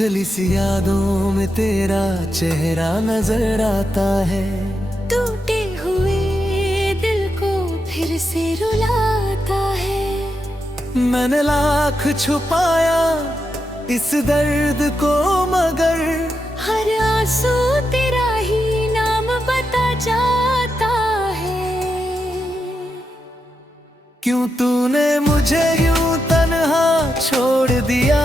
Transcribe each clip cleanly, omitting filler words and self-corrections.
धुंधली सी यादों में तेरा चेहरा नजर आता है। टूटे हुए दिल को फिर से रुलाता है। मैंने लाख छुपाया इस दर्द को, मगर हर आंसू तेरा ही नाम बता जाता है। क्यों तूने मुझे यूं तन्हा छोड़ दिया,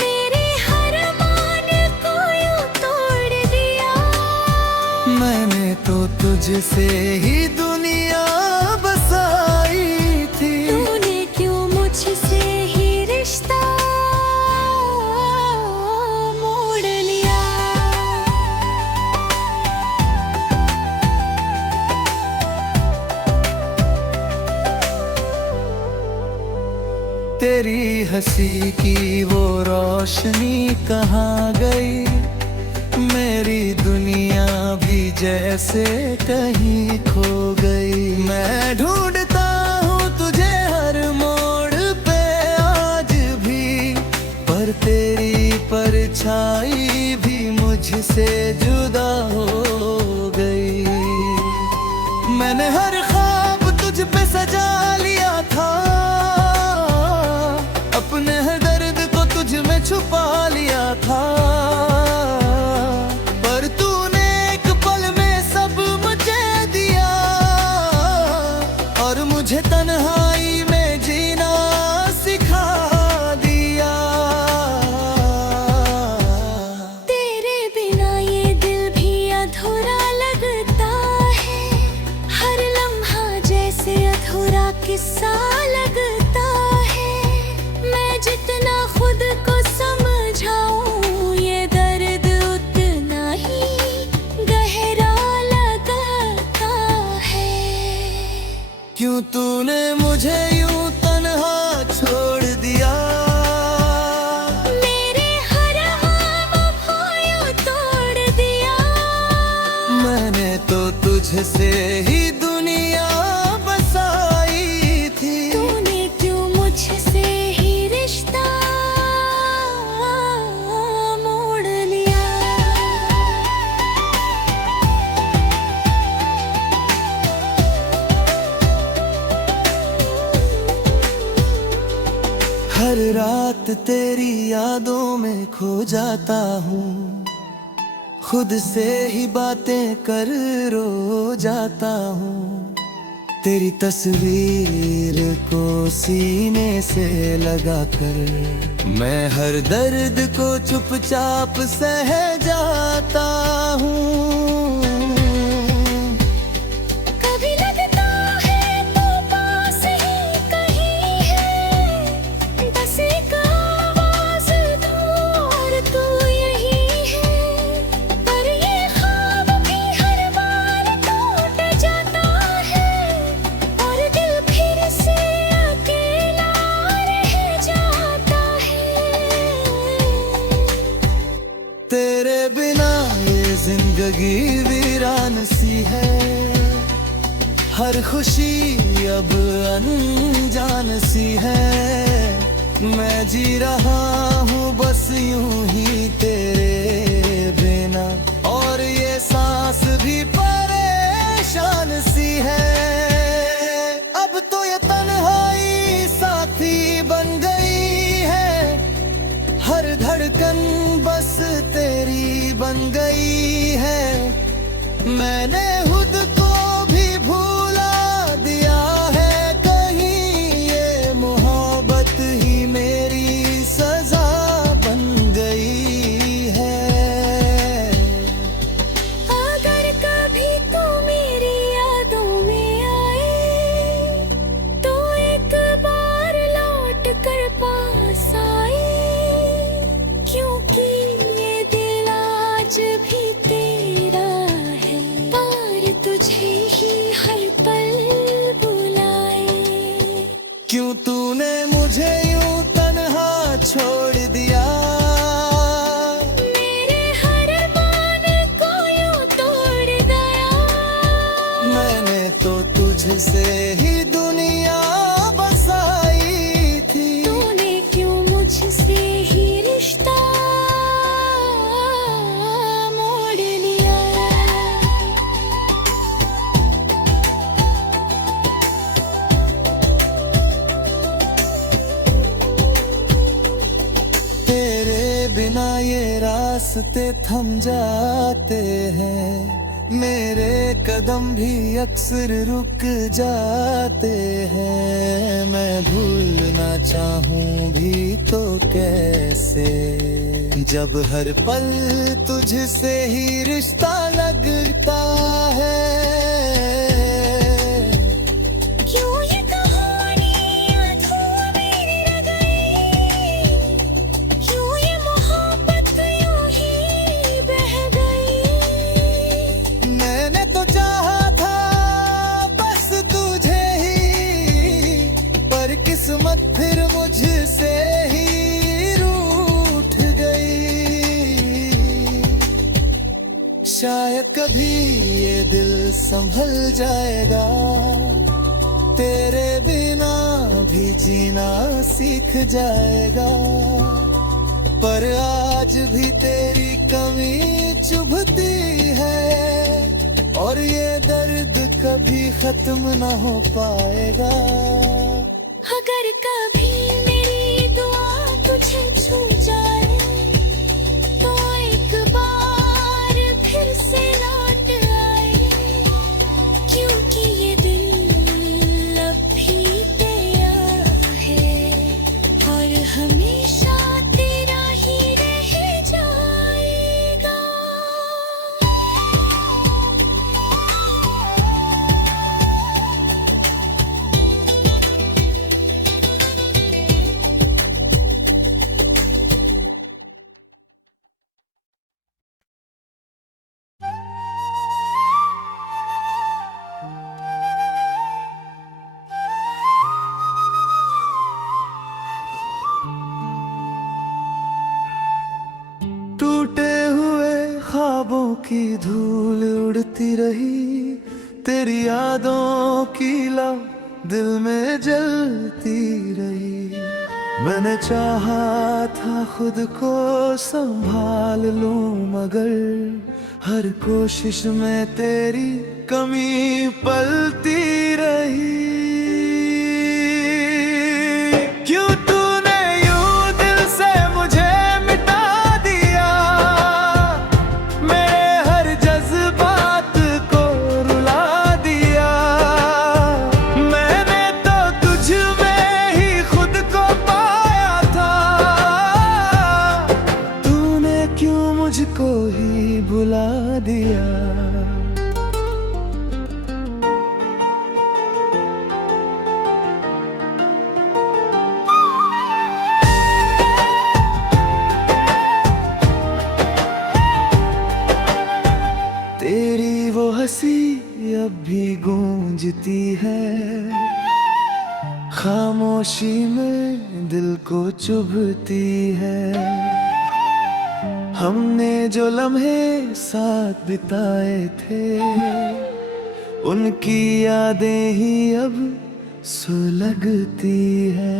मेरे हर मान को यूं तोड़ दिया। मैंने तो तुझसे ही दुनिया बसाई थी। तूने क्यों मुझसे ही रिश्ता मोड़ लिया। तेरी हंसी की वो रोशनी कहाँ गई, मेरी दुनिया भी जैसे कहीं खो गई। मैं ढूंढता हूँ तुझे हर मोड़ पे आज भी, पर तेरी परछाई भी मुझसे जुदा हो गई। मैंने हर ख्वाब तुझ पे सजा लिया था, अपने हर दर्द को तुझ में छुपा लिया था, पर तूने एक पल में सब मुझे दिया और मुझे तन्हाई में जीना सिखा दिया। तेरे बिना ये दिल भी अधूरा लगता है, हर लम्हा जैसे अधूरा किस्सा लगता है। मैं जितना खुद को समझाऊं ये दर्द उतना ही गहरा लगता है। क्यों तूने मुझे यूं तन्हा छोड़ दिया, मेरे हर ख्वाब यूं तोड़ दिया। मैंने तो तुझसे ही दुनिया बसाई थी। तूने क्यों मुझसे ही रिश्ता मोड़ लिया। हर रात तेरी यादों में खो जाता हूँ, खुद से ही बातें कर रो जाता हूँ। तेरी तस्वीर को सीने से लगा कर मैं हर दर्द को चुपचाप सह जाता हूँ। कभी लगता है तू पास ही कहीं है, बस एक आवाज़ दूँ और तू यही है। पर ये ख्वाब भी हर बार टूट जाता है और दिल फिर से अकेला रह जाता है। तेरे बिना ये जिंदगी वीरान सी है, हर खुशी अब अनजान सी है। मैं जी रहा हूँ बस यूं ही तेरे बिना, और ये सांस भी परेशान सी है। अब तो ये तन्हाई साथी बन गई है, हर धड़कन बस तेरी बन गई है। मैंने खुद को भी भूला दिया है कहीं, ये मोहब्बत ही मेरी सजा बन गई है। अगर कभी तू मेरी यादों में आए तो एक बार लौट कर पास आए, क्योंकि ये दिल आज भी तेरा है, पर तुझे ही हर पल बुलाए। क्यों तूने मुझे यूं तन्हा छोड़ दिया, मेरे हर मान को यूं तोड़ दिया। मैंने तो तुझसे ही दुनिया बसाई थी। तूने क्यों मुझसे ही रिश्ता रास्ते थम जाते हैं, मेरे कदम भी अक्सर रुक जाते हैं। मैं भूलना चाहूं भी तो कैसे, जब हर पल तुझसे ही रिश्ता लगता है। क्यों ये कहानी अधूरी रह गई, क्यों ये मोहब्बत यूं ही बह गई। मैंने तो चाहा था बस तुझे ही, पर किस्मत फिर मुझसे ही रूठ गई। शायद कभी ये दिल संभल जाएगा, तेरे बिना भी जीना सीख जाएगा। पर आज भी तेरी कमी चुभती है, और ये दर्द कभी खत्म न हो पाएगा। अगर कभी मेरी दुआ तुझे छू जाए, तो एक बार फिर से लौट आए, क्योंकि ये दिल अब भी तेरा है, और हमेशा तेरा ही रह जाएगा। टूटे हुए ख्वाबों की धूल उड़ती रही, तेरी यादों की लौ दिल में जलती रही। मैंने चाहा था खुद को संभाल लूं, मगर हर कोशिश में तेरी कमी पलती रही। क्यों तूने यूं दिल से मुझे मिटा दिया, मेरे हर जज्बात को रुला दिया। मैंने तो तुझ में ही खुद को पाया था, तूने क्यों मुझको ही भुला दिया। तेरी वो हंसी अब भी गूंजती है, खामोशी में दिल को चुभती है। हमने जो लम्हे साथ बिताए थे, उनकी यादें ही अब सुलगती है।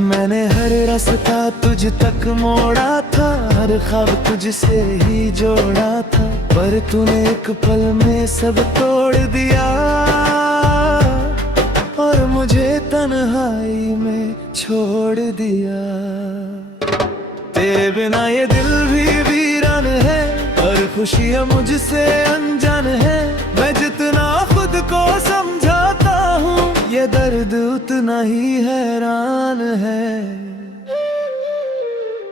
मैंने हर रास्ता तुझ तक मोड़ा था, हर ख्वाब तुझसे ही जोड़ा था, पर तूने एक पल में सब तोड़ दिया, और मुझे तन्हाई में छोड़ दिया। तेरे बिना ये दिल भी वीरान है, और खुशियाँ मुझसे अनजान है। मैं जितना खुद को समझाता हूँ, ये दर्द उतना ही हैरान है।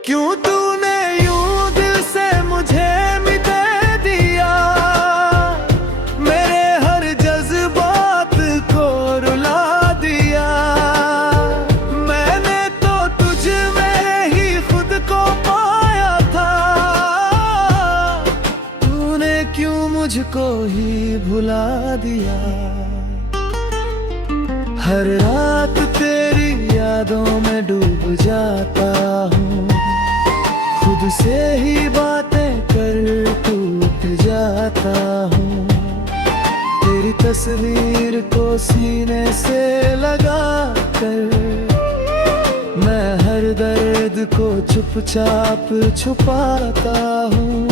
क्यों तूने यूं दिल से मुझे मिटा दिया, मेरे हर जज्बात को रुला दिया। मैंने तो तुझ में ही खुद को पाया था, तूने क्यों मुझको ही भुला दिया। हर रात तेरी यादों में डूब जाता हूँ, खुद से ही बातें कर टूट जाता हूँ। तेरी तस्वीर को सीने से लगा कर, मैं हर दर्द को चुपचाप छुपाता हूँ।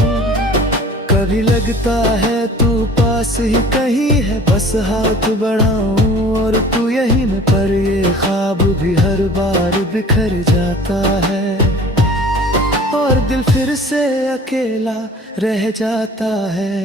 कभी लगता है तू पास ही कहीं है, बस हाथ बढ़ाऊं और तू यहीं न, पर ये ख्वाब भी हर बार बिखर जाता है। ओ और दिल फिर से अकेला रह जाता है।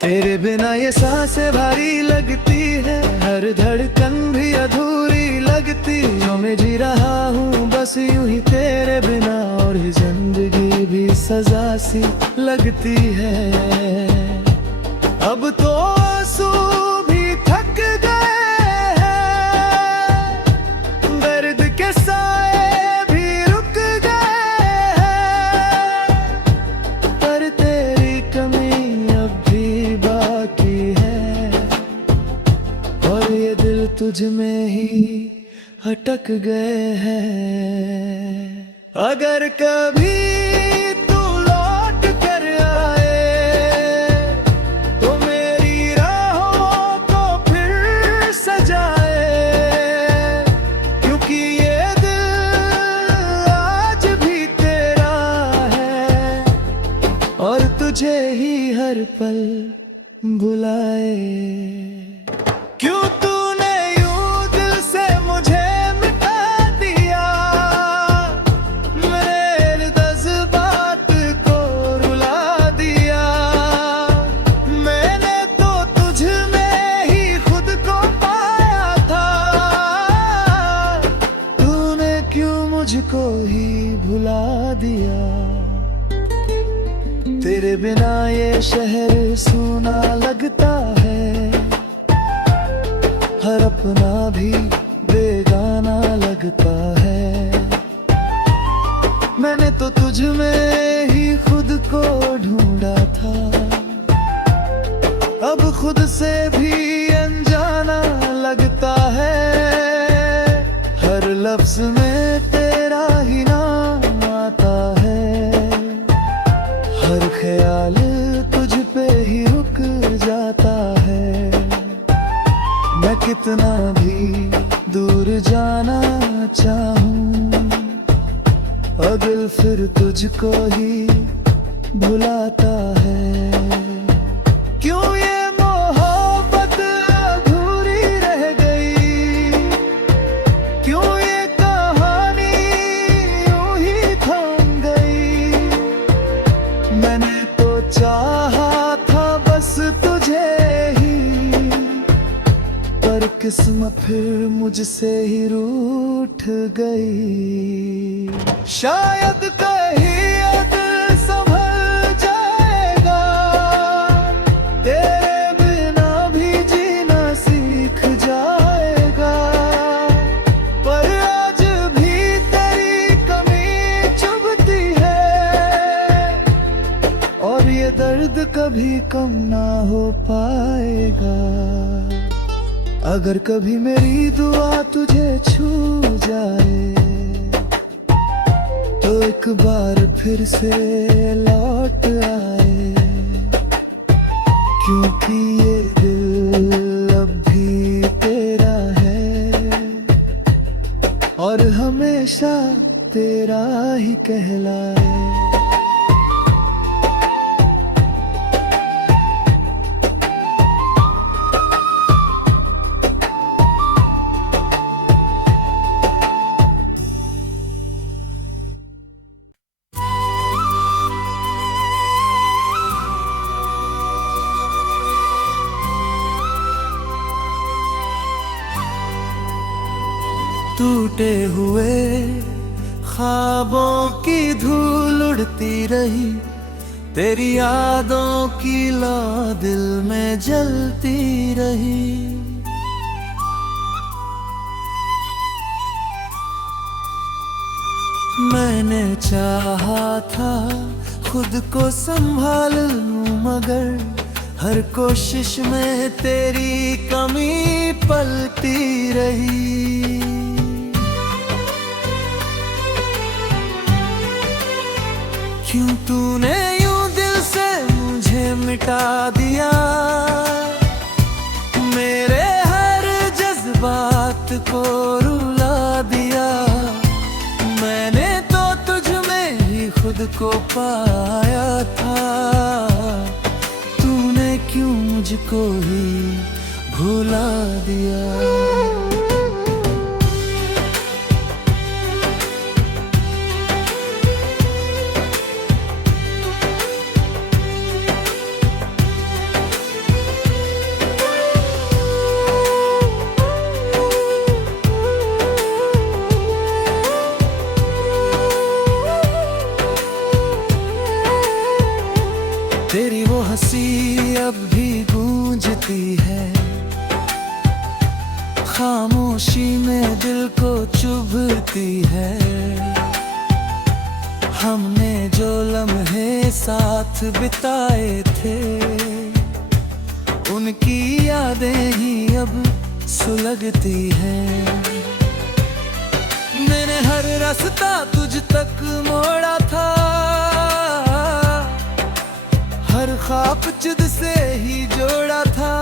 तेरे बिना ये सांसें भारी लगती है, हर धड़कन भी अधूरी लगती। जो मैं जी रहा हूँ बस यूं ही तेरे बिना, और ये जिंदगी भी सजा सी लगती है। अब तो आंसू भी थक गए हैं, दर्द के साए भी रुक गए हैं, पर तेरी कमी अब भी बाकी है, और ये दिल तुझ में ही अटक गए हैं। अगर कभी तू लौट कर आए तो मेरी राहों को फिर सजाए, क्योंकि ये दिल आज भी तेरा है, और तुझे ही हर पल बुलाए। क्यों तूने यूं दिल से मुझे मिटा दिया, मेरे जज्बात को रुला दिया। मैंने तो तुझ में ही खुद को पाया था, तूने क्यों मुझको ही भुला दिया। तेरे बिना ये शहर सूना लगता है, हर अपना भी बेगाना लगता है। मैंने तो तुझ में ही खुद को ढूंढा था, अब खुद से भी अनजाना लगता है। हर लफ्ज में तेरा ही नाम आता है, हर ख्याल तुझ पे ही रुक जाता है। मैं कितना भी दूर जाना चाहूं, और दिल फिर तुझको ही भुलाता है। क्यों ये मोहब्बत अधूरी रह गई, क्यों ये कहानी यूं ही थम गई। मैंने तो चाहा था बस तुझे ही, पर किस्मत फिर मुझसे ही रूठ गई। शायद कहीं दिल संभल जाएगा, तेरे बिना भी जीना सीख जाएगा। पर आज भी तेरी कमी चुभती है, और ये दर्द कभी कम ना हो पाएगा। अगर कभी मेरी दुआ तुझे छू जाए, तो एक बार फिर से लौट आए, क्योंकि ये दिल अब भी तेरा है, और हमेशा तेरा ही कहलाए। टूटे हुए ख्वाबों की धूल उड़ती रही, तेरी यादों की लौ दिल में जलती रही। मैंने चाहा था खुद को संभाल लूं, मगर हर कोशिश में तेरी कमी पलती रही। क्यों तूने यूं दिल से मुझे मिटा दिया, मेरे हर जज्बात को रुला दिया। मैंने तो तुझ में ही खुद को पाया था, तूने क्यों मुझको ही भुला दिया। खामोशी में दिल को चुभती है। हमने जो लम्हे साथ बिताए थे, उनकी यादें ही अब सुलगती हैं। मैंने हर रास्ता तुझ तक मोड़ा था, हर ख्वाब तुझ से ही जोड़ा था,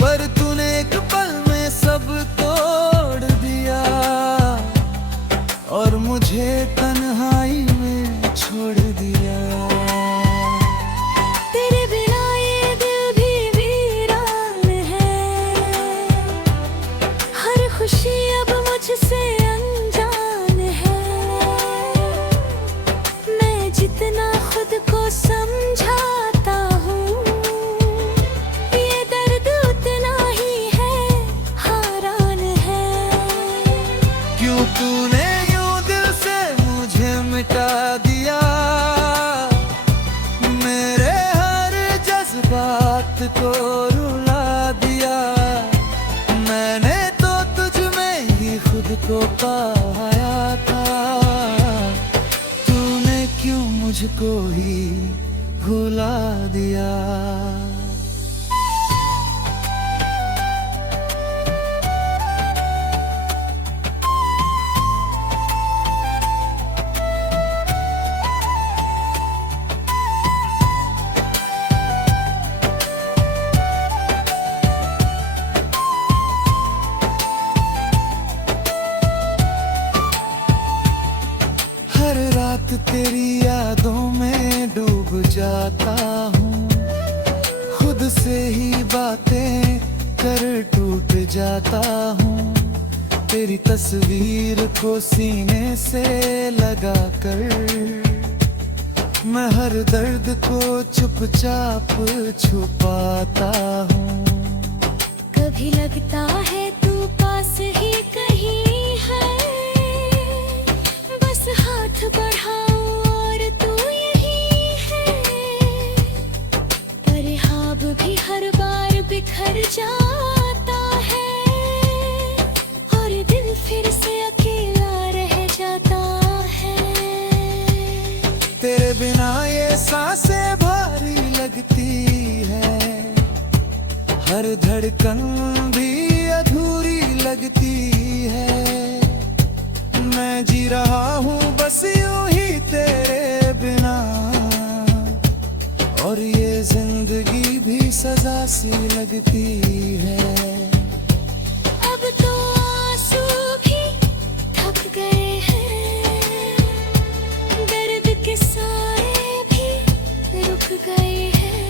पर तूने एक पल में सब तोड़ दिया और मुझे तन्हाई में छोड़ दिया। तेरे बिना ये दिल भी वीरान है, हर खुशी अब मुझसे अनजान है। मैं जितना खुद को समझाता हूँ, ये दर्द उतना ही है, हैरान है। क्यों तूने यूं दिल से मुझे मिटा दिया, मेरे हर जज्बात को रुला दिया। मैंने तो तुझ में ही खुद को पाया था, तूने क्यों मुझको ही भुला दिया। हर रात तेरी यादों में डूब जाता हूँ, खुद से ही बातें कर टूट जाता हूँ। तेरी तस्वीर को सीने से लगा कर मैं हर दर्द को चुपचाप छुपाता हूँ। कभी लगता है तू पास ही कहीं है, बस हाथ बढ़ाओ और तू यही है। पर ख्वाब भी हर बार बिखर जाता है और दिल फिर से अकेला रह जाता है। तेरे बिना ये सांसें भारी लगती है, हर धड़कन भी अधूरी लगती है। मैं जी रहा हूँ बस यूं ही तेरे बिना, और ये जिंदगी भी सजा सी लगती है। अब तो आंसू भी थक गए हैं, दर्द के साए भी रुक गए हैं।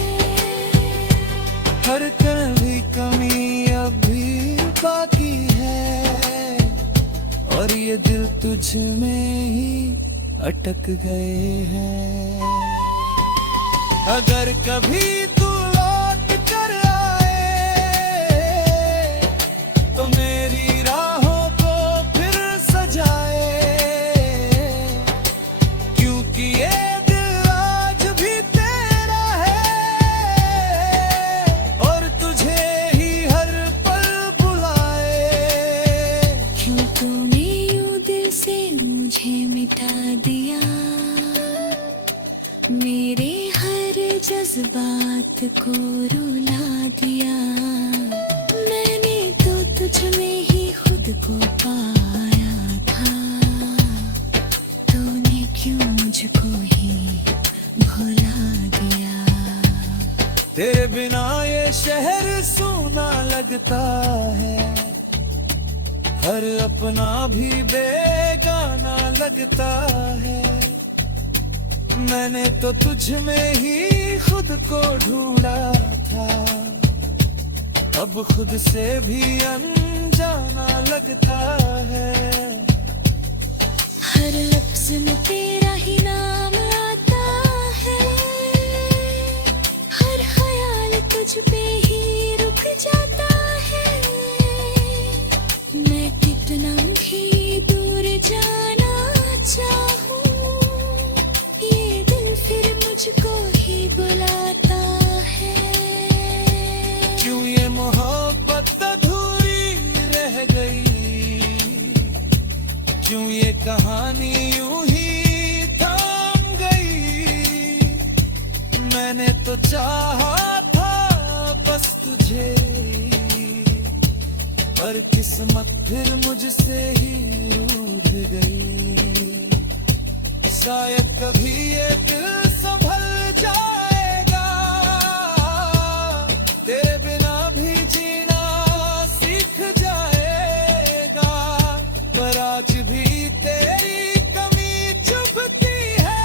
हर कभी कमी अब भी बाकी है, और ये दिल तुझ में ही अटक गए हैं। अगर कभी तू लौट कर आए, तो मेरी राहों को फिर सजाए, क्योंकि ये दिल आज भी तेरा है और तुझे ही हर पल बुलाए। क्यों तूने यूं दिल से मुझे मिटा दिया, मेरे हर जज्बात को रुला दिया। मैंने तो तुझ में ही खुद को पाया था, तूने क्यों मुझको ही भुला दिया। तेरे बिना ये शहर सूना लगता है, हर अपना भी बेगाना लगता है। मैंने तो तुझ में ही खुद को ढूंढा था, अब खुद से भी अनजाना लगता है। हर लफ्ज में तेरा ही नाम आता है, हर ख्याल तुझ पे ही रुक जाता है। मैं कितना भी दूर जाना चाहूँ, ये दिल फिर मुझको ही बुलाता है। क्यों ये मोहब्बत बस तुझे, पर किस्मत फिर मुझसे ही रूठ गई। शायद कभी ये दिल संभल जाएगा, तेरे बिना भी जीना सीख जाएगा। पर आज भी तेरी कमी चुभती है,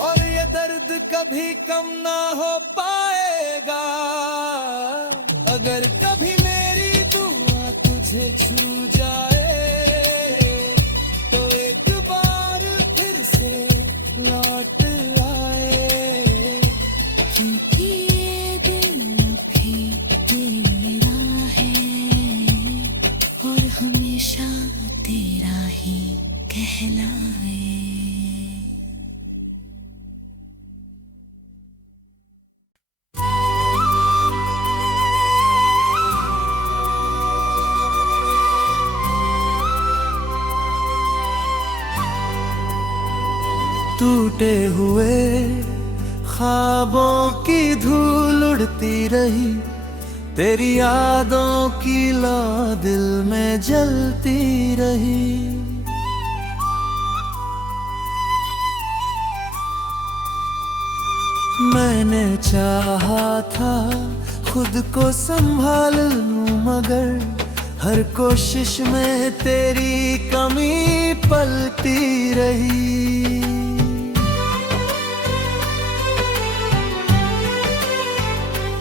और ये दर्द कभी कम ना हो पाएगा। अगर कभी मेरी दुआ तुझे छू जाए, तो एक बार फिर से लौट आए। क्योंकि ये दिल भी तेरा है, और हमेशा तेरा ही कहलाए। टूटे हुए ख्वाबों की धूल उड़ती रही, तेरी यादों की लौ दिल में जलती रही। मैंने चाहा था खुद को संभाल लूं, मगर हर कोशिश में तेरी कमी पलती रही।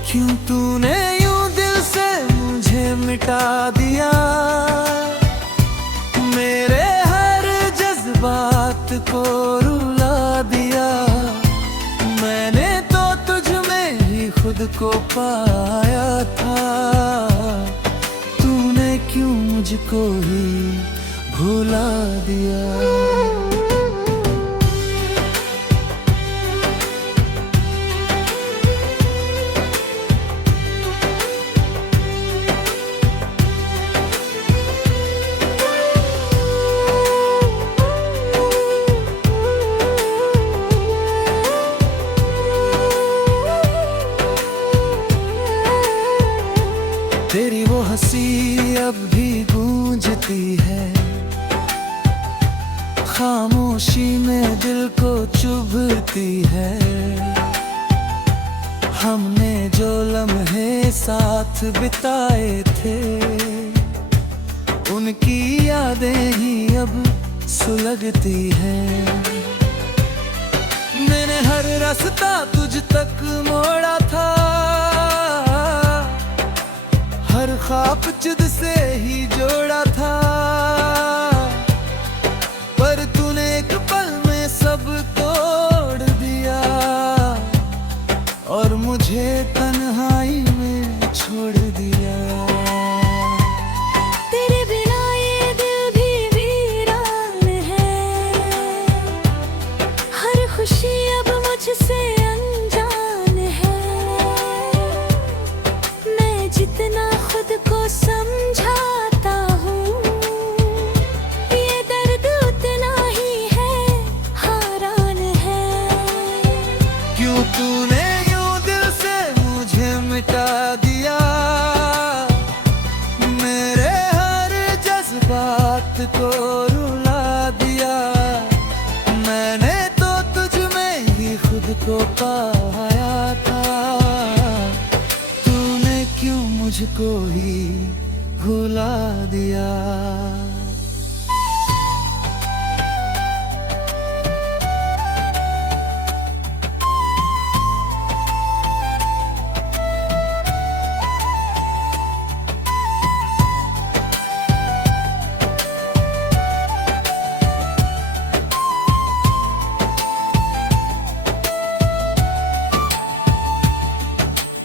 क्यों तूने यूं दिल से मुझे मिटा दिया, मेरे हर जज्बात को रुला दिया। मैंने तो तुझ में ही खुद को पाया था, तूने क्यों मुझको ही भुला दिया। तेरी वो हंसी अब भी गूंजती है, खामोशी में दिल को चुभती है। हमने जो लम्हे साथ बिताए थे, उनकी यादें ही अब सुलगती हैं। मैंने हर रास्ता तुझ तक मोड़ा था, हर ख्वाब तुझ से ही जोड़ा था। पर तूने एक पल में सब तोड़ दिया, और मुझे तन्हाई में छोड़ दिया। तेरे बिना ये दिल भी वीरान है, हर खुशी अब मुझसे अनजान है। मैं जितना खुद को समझाता हूँ, ये दर्द उतना ही है, हैरान है। क्यों तूने यूं दिल से मुझे मिटा दिया, मेरे हर जज्बात को रुला दिया। मैंने तो तुझ में ही खुद को पाया था, तूने क्यों मुझको ही भुला दिया।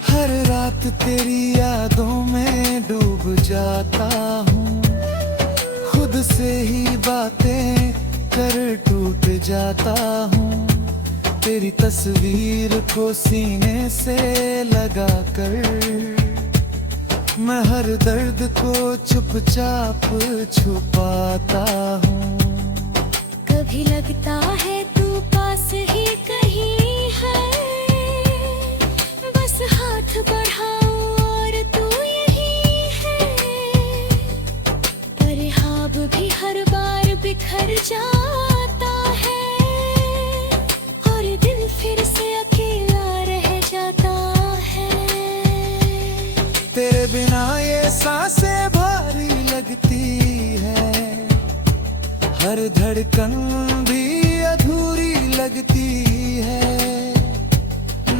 हर रात तेरी यादों में डूब जाता हूँ, खुद से ही बातें कर टूट जाता हूँ। तेरी तस्वीर को सीने से लगा कर, मैं हर दर्द को चुपचाप छुपाता हूँ। कभी लगता है तू पास ही कहीं है, बस लगती है, हर धड़कन भी अधूरी लगती है।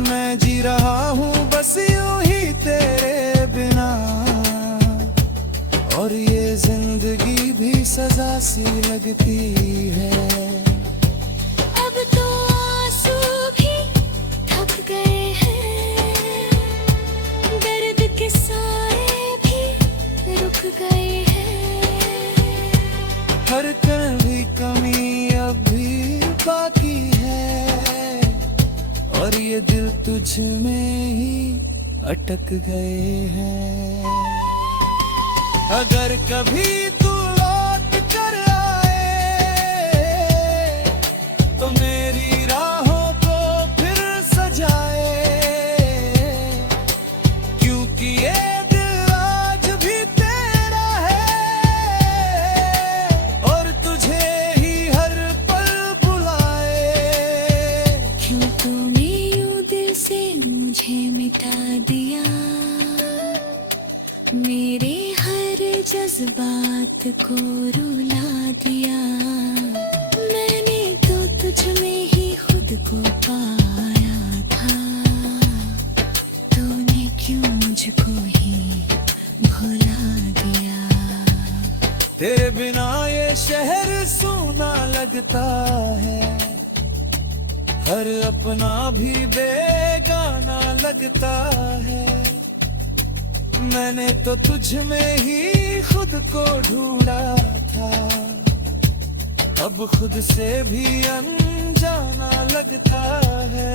मैं जी रहा हूँ बस यूं ही तेरे बिना, और ये जिंदगी भी सजा सी लगती है। अब तो आंसू भी थक गए हैं, दर्द के साए भी रुक गए हैं। हर कभी कमी अब भी बाकी है, और ये दिल तुझ में ही अटक गए हैं। अगर कभी तू लौट कर आए तो मेरी राहों को फिर सजाए, क्योंकि ये दिल आज भी तेरा है और तुझे ही हर पल बुलाए। क्यों तूने यूं दिल से मुझे मिटा दिया, मेरे हर जज्बात को रुला दिया। मैंने तो तुझ में ही खुद को पाया था, तूने क्यों मुझको ही भुला दिया। तेरे बिना ये शहर सूना लगता है, हर अपना भी बेगाना लगता है। मैंने तो तुझ में ही खुद को ढूंढा था, अब खुद से भी अनजाना लगता है।